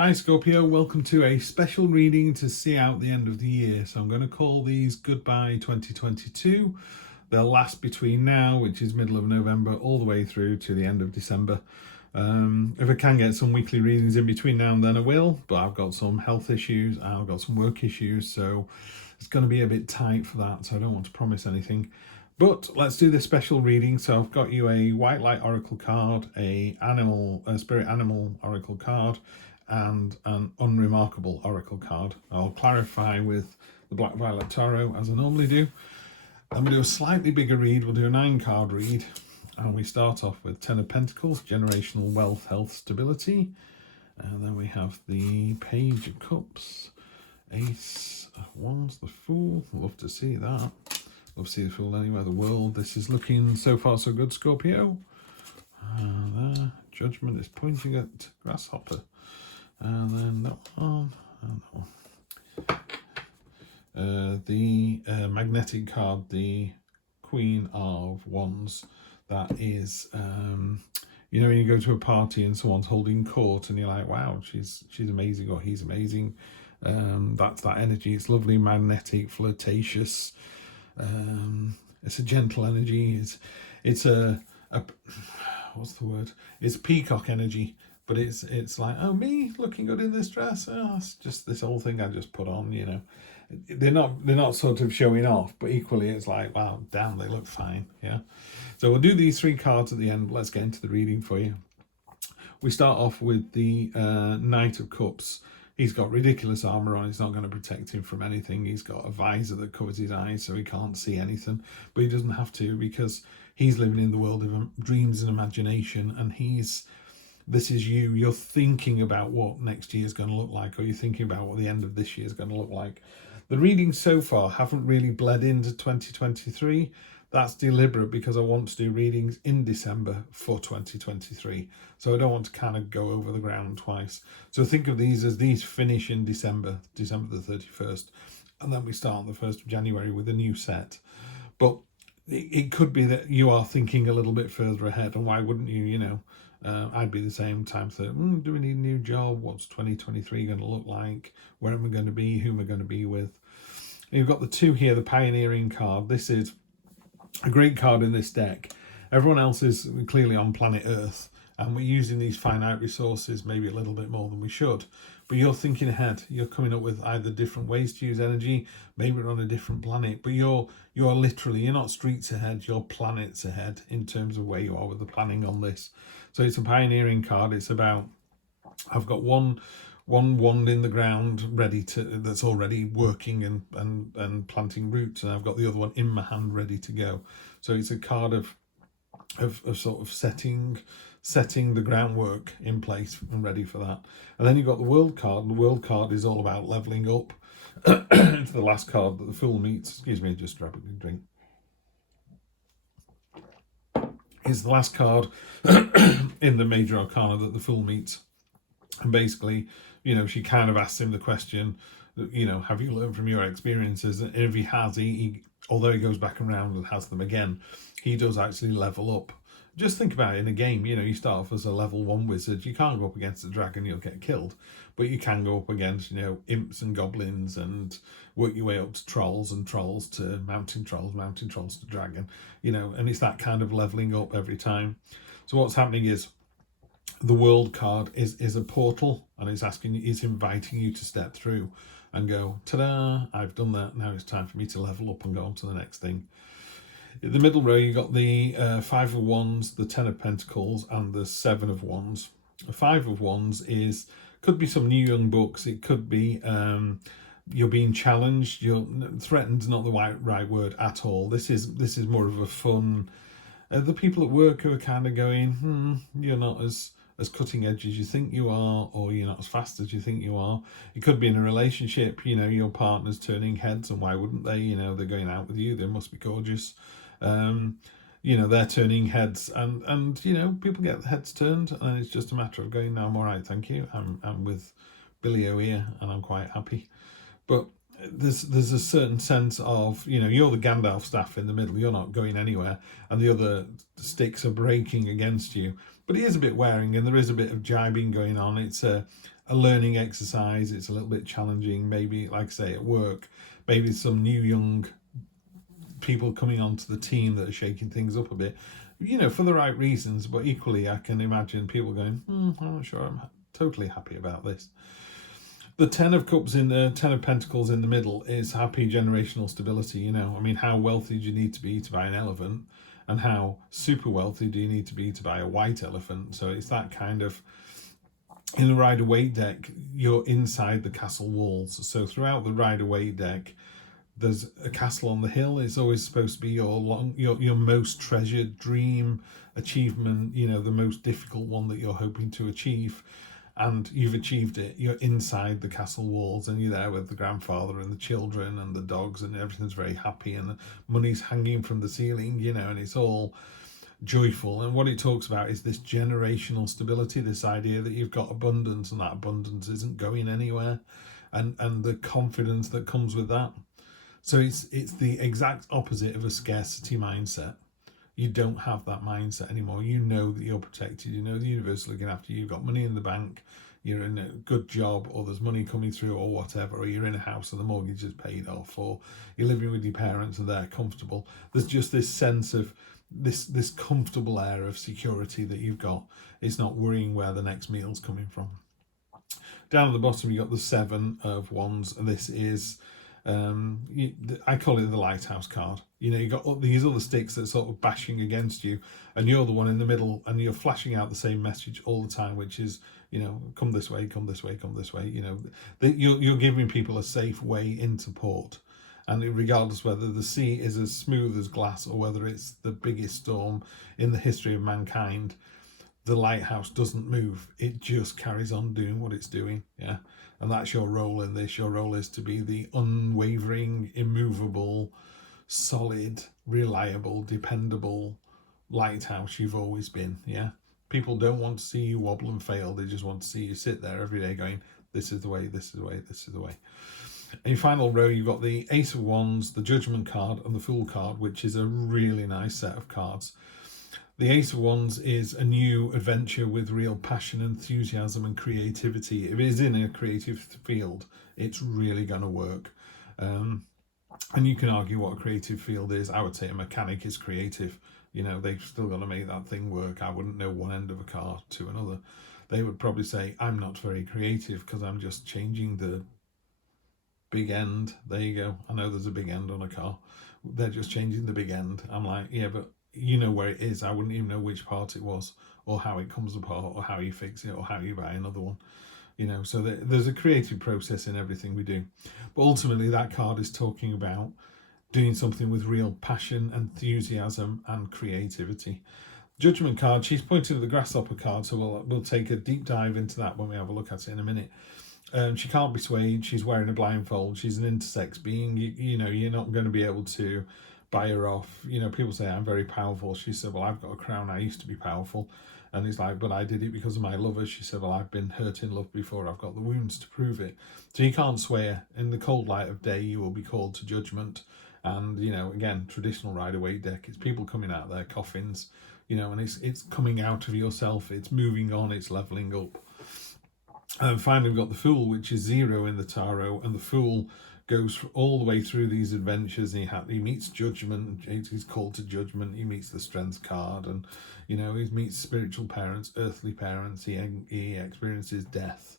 Hi Scorpio, welcome to a special reading to see out the end of the year. So I'm going to call these Goodbye 2022. They'll last between now, which is middle of November, all the way through to the end of December. If I can get some weekly readings in between now and then I will, but I've got some health issues, I've got some work issues, so it's going to be a bit tight for that, so I don't want to promise anything. But let's do this special reading. So I've got you a White Light Oracle card, a Spirit Animal Oracle card, and an Unremarkable Oracle card. I'll clarify with the Black Violet Tarot as I normally do. And we'll do a slightly bigger read. We'll do a 9-card read. And we start off with 10 of Pentacles, generational wealth, health, stability. And then we have the Page of Cups, Ace of Wands, the Fool. Love to see that. Love to see the Fool anywhere in the world. This is looking so far so good, Scorpio. And there, Judgment is pointing at Grasshopper. And then that one, and that one. The magnetic card, the Queen of Wands, that is, you know, when you go to a party and someone's holding court and you're like, wow, she's amazing or he's amazing. That's that energy. It's lovely, magnetic, flirtatious. It's a gentle energy. It's a what's the word? It's peacock energy. But it's like, oh, me looking good in this dress. Oh, it's just this whole thing I just put on, you know. They're not sort of showing off, but equally it's like, wow, damn, they look fine. Yeah. So we'll do these 3 cards at the end. Let's get into the reading for you. We start off with the Knight of Cups. He's got ridiculous armor on. It's not going to protect him from anything. He's got a visor that covers his eyes so he can't see anything. But he doesn't have to, because he's living in the world of dreams and imagination, and this is you. You're thinking about what next year is going to look like, or you're thinking about what the end of this year is going to look like. The readings so far haven't really bled into 2023. That's deliberate because I want to do readings in December for 2023. So I don't want to kind of go over the ground twice. So think of these as these finish in December the 31st. And then we start on the 1st of January with a new set. But it could be that you are thinking a little bit further ahead. And why wouldn't you, you know? I'd be the same time. So, do we need a new job? What's 2023 going to look like? Where am I going to be? Who am I going to be with? And you've got the 2 here, the Pioneering card. This is a great card in this deck. Everyone else is clearly on planet Earth, and we're using these finite resources maybe a little bit more than we should. But you're thinking ahead. You're coming up with either different ways to use energy. Maybe we're on a different planet, but you're literally, you're not streets ahead. You're planets ahead in terms of where you are with the planning on this. So it's a Pioneering card. It's about, I've got one wand in the ground ready to, that's already working and planting roots, and I've got the other one in my hand ready to go. So it's a card of sort of setting the groundwork in place and ready for that. And then you've got the World card. The World card is all about leveling up. It's the last card that the Fool meets. Excuse me, just grab a drink. Is the last card in the Major Arcana that the Fool meets. And basically, you know, she kind of asks him the question, you know, have you learned from your experiences? And if he has, he although he goes back around and has them again, he does actually level up. Just think about it in a game. You know, you start off as a level 1 wizard. You can't go up against a dragon, you'll get killed. But you can go up against, you know, imps and goblins and work your way up to trolls, and trolls to mountain trolls to dragon. You know, and it's that kind of leveling up every time. So what's happening is the World card is a portal, and it's inviting you to step through and go, ta-da, I've done that. Now it's time for me to level up and go on to the next thing. In the middle row, you got the 5 of Wands, the 10 of Pentacles, and the 7 of Wands. The 5 of Wands could be some new young books. It could be you're being challenged. Threatened's not the right word at all. This is more of a fun. The people at work who are kind of going, you're not as cutting edge as you think you are, or you're not as fast as you think you are. It could be in a relationship, you know, your partner's turning heads, and why wouldn't they? You know, they're going out with you, they must be gorgeous. You know, they're turning heads, and you know, people get heads turned, and it's just a matter of going, no, I'm all right, thank you. I'm with Billy O'Ear, and I'm quite happy. But there's a certain sense of, you know, you're the Gandalf staff in the middle, you're not going anywhere, and the other sticks are breaking against you, But it is a bit wearing, and there is a bit of jibing going on. It's a learning exercise. It's a little bit challenging, maybe, like I say, at work. Maybe some new young people coming onto the team that are shaking things up a bit, you know, for the right reasons. But equally, I can imagine people going, I'm not sure I'm totally happy about this. The 10 of Cups in the 10 of Pentacles in the middle is happy generational stability. You know, I mean, how wealthy do you need to be to buy an elephant? And how super wealthy do you need to be to buy a white elephant? So it's that kind of, in the Rider-Waite deck, you're inside the castle walls. So throughout the Rider-Waite deck, there's a castle on the hill. It's always supposed to be your most treasured dream achievement, you know, the most difficult one that you're hoping to achieve. And you've achieved it. You're inside the castle walls, and you're there with the grandfather and the children and the dogs, and everything's very happy, and the money's hanging from the ceiling, you know, and it's all joyful. And what it talks about is this generational stability, this idea that you've got abundance, and that abundance isn't going anywhere, and the confidence that comes with that. So it's the exact opposite of a scarcity mindset. You don't have that mindset anymore. You know that you're protected. You know the universe is looking after you. You've got money in the bank. You're in a good job, or there's money coming through, or whatever. Or you're in a house and the mortgage is paid off, or you're living with your parents and they're comfortable. There's just this sense of this comfortable air of security that you've got. It's not worrying where the next meal's coming from. Down at the bottom, you've got the 7 of Wands. And this is, I call it the lighthouse card. You know, you got all these other sticks that are sort of bashing against you, and you're the one in the middle, and you're flashing out the same message all the time, which is, you know, come this way, come this way, come this way. You know, you're giving people a safe way into port, and regardless whether the sea is as smooth as glass or whether it's the biggest storm in the history of mankind, the lighthouse doesn't move. It just carries on doing what it's doing. Yeah. And that's your role in this. Your role is to be the unwavering, immovable, solid, reliable, dependable lighthouse you've always been. Yeah. People don't want to see you wobble and fail. They just want to see you sit there every day going, this is the way, this is the way, this is the way. In your final row, you've got the Ace of Wands, the Judgment card, and the Fool card, which is a really nice set of cards. The Ace of Wands is a new adventure with real passion, enthusiasm, and creativity. If it is in a creative field, it's really going to work. And you can argue what a creative field is. I would say a mechanic is creative. You know, they've still got to make that thing work. I wouldn't know one end of a car to another. They would probably say, I'm not very creative because I'm just changing the big end. There you go. I know there's a big end on a car. They're just changing the big end. I'm like, yeah, but you know where it is. I wouldn't even know which part it was, or how it comes apart, or how you fix it, or how you buy another one. You know, so there's a creative process in everything we do. But ultimately, that card is talking about doing something with real passion, enthusiasm, and creativity. Judgment card, she's pointing to the grasshopper card, so we'll take a deep dive into that when we have a look at it in a minute. She can't be swayed. She's wearing a blindfold. She's an intersex being. You know, you're not going to be able to buy her off. You know, people say, I'm very powerful. She said, well, I've got a crown. I used to be powerful. And he's like, but I did it because of my lovers. She said, well, I've been hurt in love before. I've got the wounds to prove it. So you can't sway her. In the cold light of day, you will be called to judgment. And, you know, again, traditional Rider-Waite deck, it's people coming out of their coffins, you know, and it's coming out of yourself. It's moving on. It's leveling up. And finally, we've got the Fool, which is 0 in the tarot. And the Fool goes all the way through these adventures. He meets judgment. He's called to judgment. He meets the Strength card, and you know, he meets spiritual parents, earthly parents. He experiences death,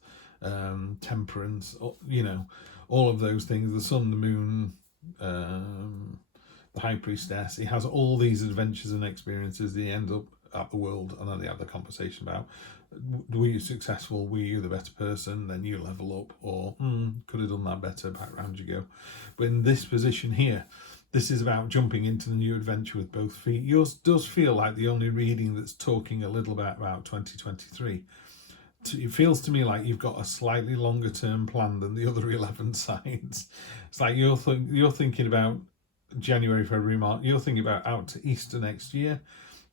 temperance. You know, all of those things. The sun, the moon, the High Priestess. He has all these adventures and experiences. He ends up at the world, and then they have the conversation about, were you successful? Were you the better person? Then you level up, or could have done that better, back round you go. But in this position here, this is about jumping into the new adventure with both feet. Yours does feel like the only reading that's talking a little bit about 2023. It feels to me like you've got a slightly longer term plan than the other 11 signs. It's like you're thinking about January, February, March. You're thinking about out to Easter next year.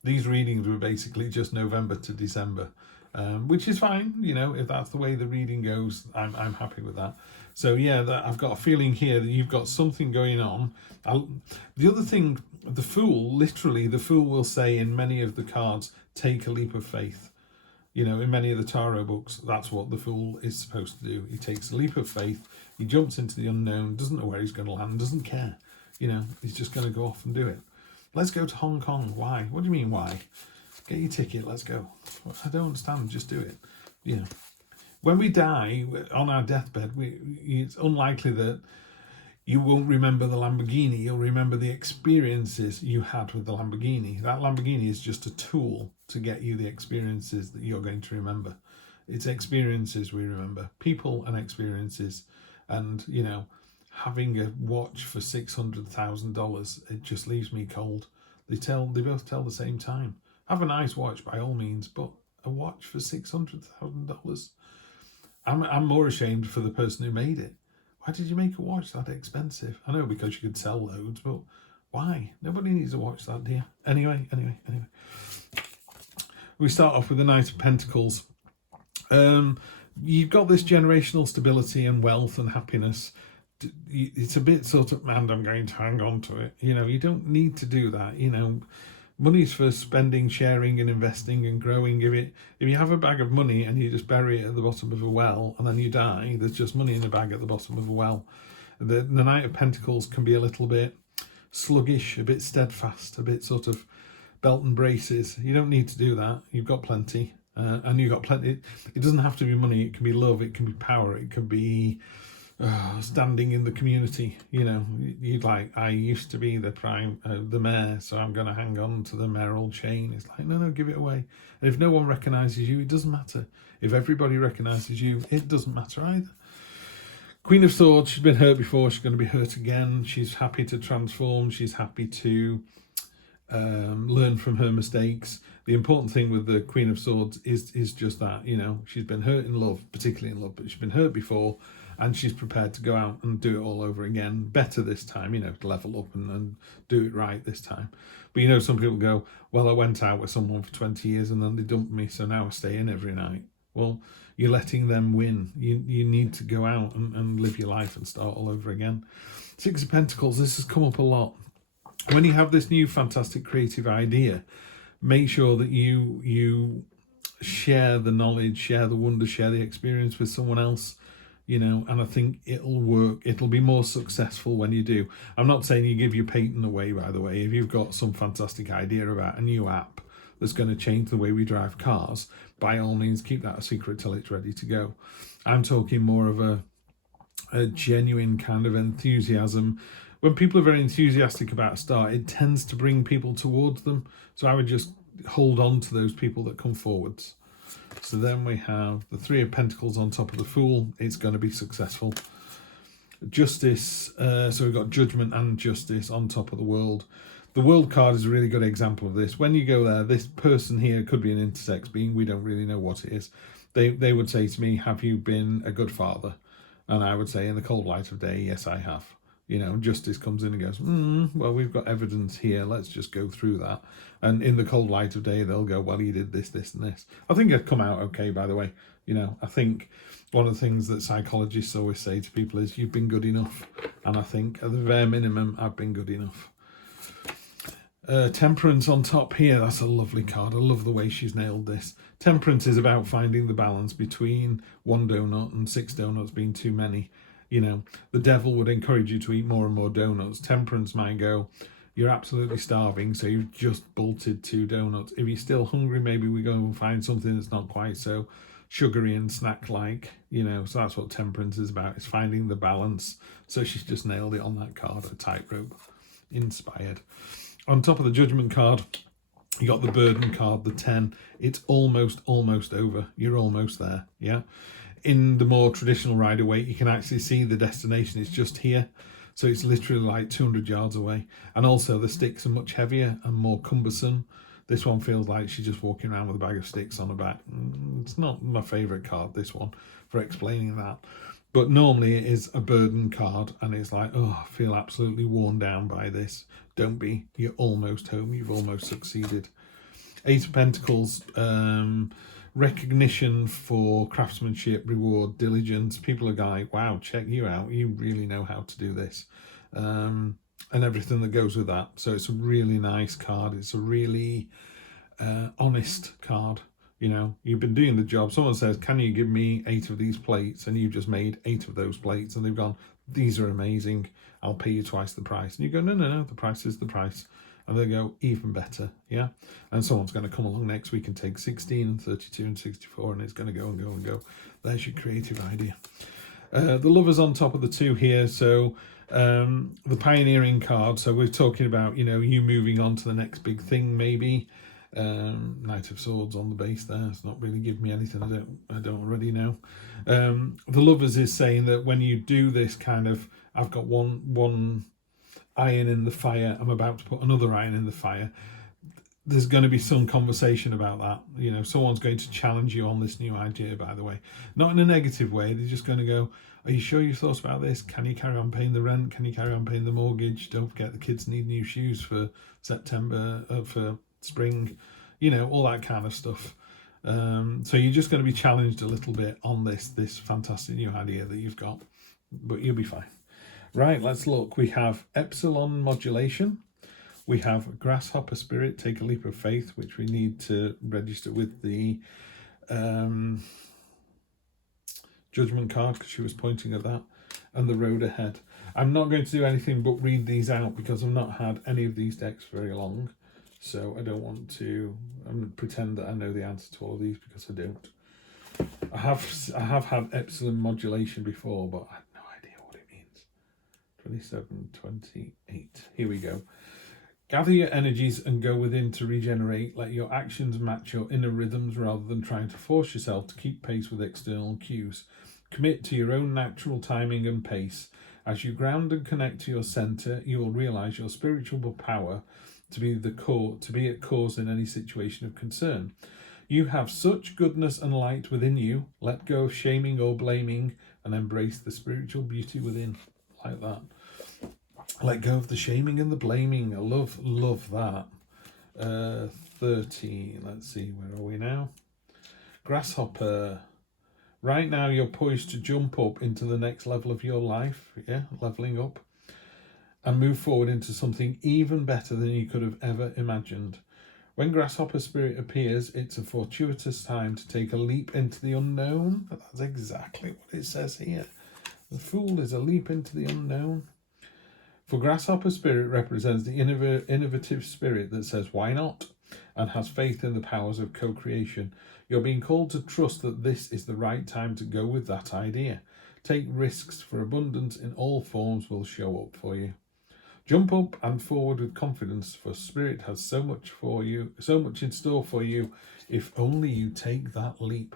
These readings were basically just November to December, which is fine. You know, if that's the way the reading goes, I'm happy with that. So yeah, I've got a feeling here that you've got something going on. The other thing, the Fool, literally, the Fool will say in many of the cards, take a leap of faith. You know, in many of the tarot books, that's what the Fool is supposed to do. He takes a leap of faith, he jumps into the unknown, doesn't know where he's going to land, doesn't care. You know, he's just going to go off and do it. Let's go to Hong Kong. Why? What do you mean, why? Get your ticket, let's go. I don't understand, just do it. You know, when we die on our deathbed, it's unlikely that you won't remember the Lamborghini, you'll remember the experiences you had with the Lamborghini. That Lamborghini is just a tool to get you the experiences that you're going to remember. It's experiences we remember, people and experiences. And, you know, having a watch for $600,000, it just leaves me cold. They both tell the same time. Have a nice watch by all means, but a watch for $600,000. I'm more ashamed for the person who made it. Why did you make a watch that expensive? I know, because you could sell loads, but why? Nobody needs a watch that dear. Anyway. We start off with the Knight of Pentacles. You've got this generational stability and wealth and happiness. It's a bit sort of, man, I'm going to hang on to it. You know, you don't need to do that. You know, money's for spending, sharing and investing and growing. If you have a bag of money and you just bury it at the bottom of a well and then you die, there's just money in a bag at the bottom of a well. The Knight of Pentacles can be a little bit sluggish, a bit steadfast, a bit sort of belt and braces. You don't need to do that. You've got plenty. And you've got plenty. It doesn't have to be money. It can be love. It can be power. It can be standing in the community. You know, you'd like, I used to be the mayor, so I'm going to hang on to the mayoral chain. It's like, no, give it away. And if no one recognises you, it doesn't matter. If everybody recognises you, it doesn't matter either. Queen of Swords, she's been hurt before. She's going to be hurt again. She's happy to transform. She's happy to learn from her mistakes. The important thing with the Queen of Swords is just that, you know, she's been hurt in love, particularly in love, but she's been hurt before, and she's prepared to go out and do it all over again, better this time, you know, to level up and do it right this time. But, you know, some people go, well, I went out with someone for 20 years and then they dumped me, so now I stay in every night. Well, you're letting them win. You need to go out and live your life and start all over again. Six of Pentacles, this has come up a lot. When you have this new fantastic creative idea, make sure that you share the knowledge, share the wonder, share the experience with someone else, you know, and I think it'll work. It'll be more successful when you do. I'm not saying you give your patent away, by the way. If you've got some fantastic idea about a new app that's going to change the way we drive cars, by all means, keep that a secret till it's ready to go. I'm talking more of a genuine kind of enthusiasm. When people are very enthusiastic about a start, it tends to bring people towards them. So I would just hold on to those people that come forwards. So then we have the Three of Pentacles on top of the Fool. It's going to be successful. Justice. So we've got Judgment and Justice on top of the World. The World card is a really good example of this. When you go there, this person here could be an intersex being. We don't really know what it is. They would say to me, have you been a good father? And I would say, in the cold light of day, yes, I have. You know, Justice comes in and goes, well, we've got evidence here. Let's just go through that. And in the cold light of day, they'll go, well, you did this, this, and this. I think I'd come out okay, by the way. You know, I think one of the things that psychologists always say to people is, you've been good enough. And I think at the bare minimum, I've been good enough. Temperance on top here. That's a lovely card. I love the way she's nailed this. Temperance is about finding the balance between one donut and 6 donuts being too many. You know, the devil would encourage you to eat more and more donuts. Temperance might go, you're absolutely starving, so you've just bolted 2 donuts. If you're still hungry, maybe we go and find something that's not quite so sugary and snack-like, you know. So that's what temperance is about, is finding the balance. So she's just nailed it on that card, a tightrope. Inspired. On top of the Judgment card, you got the Burden card, the 10. It's almost over. You're almost there, yeah? In the more traditional Rider-Waite, you can actually see the destination is just here. So it's literally like 200 yards away. And also the sticks are much heavier and more cumbersome. This one feels like she's just walking around with a bag of sticks on her back. It's not my favourite card, this one, for explaining that. But normally it is a burden card, and it's like, oh, I feel absolutely worn down by this. Don't be. You're almost home. You've almost succeeded. Eight of Pentacles, recognition for craftsmanship, reward, diligence. People are like, wow, check you out. You really know how to do this. And everything that goes with that. So it's a really nice card. It's a really honest card. You know, you've been doing the job. Someone says, can you give me 8 of these plates? And you've just made 8 of those plates. And they've gone, these are amazing. I'll pay you twice the price. And you go, no, the price is the price. And they go, even better, yeah? And someone's going to come along next week and take 16 and 32 and 64, and it's going to go and go and go. There's your creative idea. The Lover's on top of the 2 here, so the Pioneering card. So we're talking about, you know, you moving on to the next big thing, maybe. Knight of Swords on the base there. It's not really giving me anything I don't already know. The Lovers is saying that when you do this kind of, I've got one iron in the fire, I'm about to put another iron in the fire. There's going to be some conversation about that. You know, someone's going to challenge you on this new idea, by the way. Not in a negative way. They're just going to go, are you sure you've thought about this? Can you carry on paying the rent? Can you carry on paying the mortgage? Don't forget the kids need new shoes for September, for spring, you know, all that kind of stuff. So you're just going to be challenged a little bit on this fantastic new idea that you've got, but you'll be fine. Right, let's look. We have Epsilon Modulation. We have Grasshopper Spirit, Take a Leap of Faith, which we need to register with the Judgment card, because she was pointing at that, and the Road Ahead. I'm not going to do anything but read these out because I've not had any of these decks very long. So I don't want to pretend that I know the answer to all of these, because I don't. I have had Epsilon Modulation before, but I have no idea what it means. 27, 28. Here we go. Gather your energies and go within to regenerate. Let your actions match your inner rhythms rather than trying to force yourself to keep pace with external cues. Commit to your own natural timing and pace. As you ground and connect to your center, you will realize your spiritual power to be at cause in any situation of concern. You have such goodness and light within you. Let go of shaming or blaming and embrace the spiritual beauty within. Like that. Let go of the shaming and the blaming. I love that. 30. Let's see, where are we now? Grasshopper. Right now you're poised to jump up into the next level of your life. Yeah, leveling up. And move forward into something even better than you could have ever imagined. When Grasshopper Spirit appears, it's a fortuitous time to take a leap into the unknown. That's exactly what it says here. The Fool is a leap into the unknown. For Grasshopper Spirit represents the innovative spirit that says, why not? And has faith in the powers of co-creation. You're being called to trust that this is the right time to go with that idea. Take risks, for abundance in all forms will show up for you. Jump up and forward with confidence, for Spirit has so much for you, so much in store for you, if only you take that leap.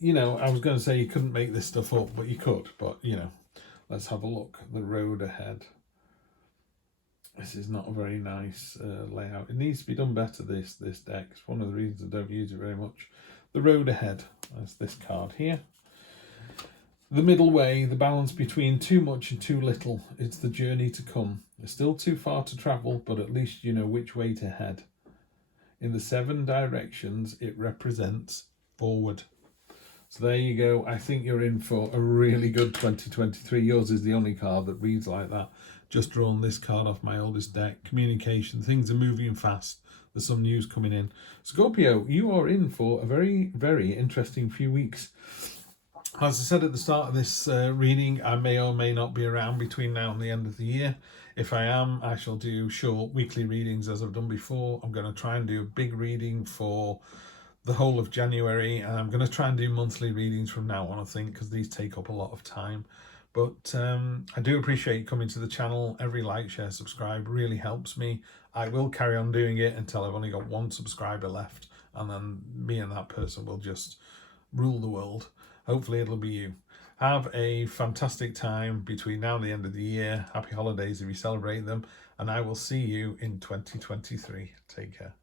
You know, I was going to say you couldn't make this stuff up, but you could. But, you know, let's have a look. The Road Ahead. This is not a very nice layout. It needs to be done better, this deck. It's one of the reasons I don't use it very much. The Road Ahead. That's this card here. The middle way, the balance between too much and too little. It's the journey to come. It's still too far to travel, but at least you know which way to head. In the 7 directions, it represents forward. So there you go. I think you're in for a really good 2023. Yours is the only card that reads like that. Just drawn this card off my oldest deck. Communication. Things are moving fast. There's some news coming in. Scorpio, you are in for a very, very interesting few weeks. As I said at the start of this reading, I may or may not be around between now and the end of the year. If I am, I shall do short weekly readings as I've done before. I'm going to try and do a big reading for the whole of January, and I'm going to try and do monthly readings from now on, I think, because these take up a lot of time. But I do appreciate you coming to the channel. Every like, share, subscribe really helps me. I will carry on doing it until I've only got 1 subscriber left, and then me and that person will just rule the world. Hopefully it'll be you. Have a fantastic time between now and the end of the year. Happy holidays if you celebrate them, and I will see you in 2023. Take care.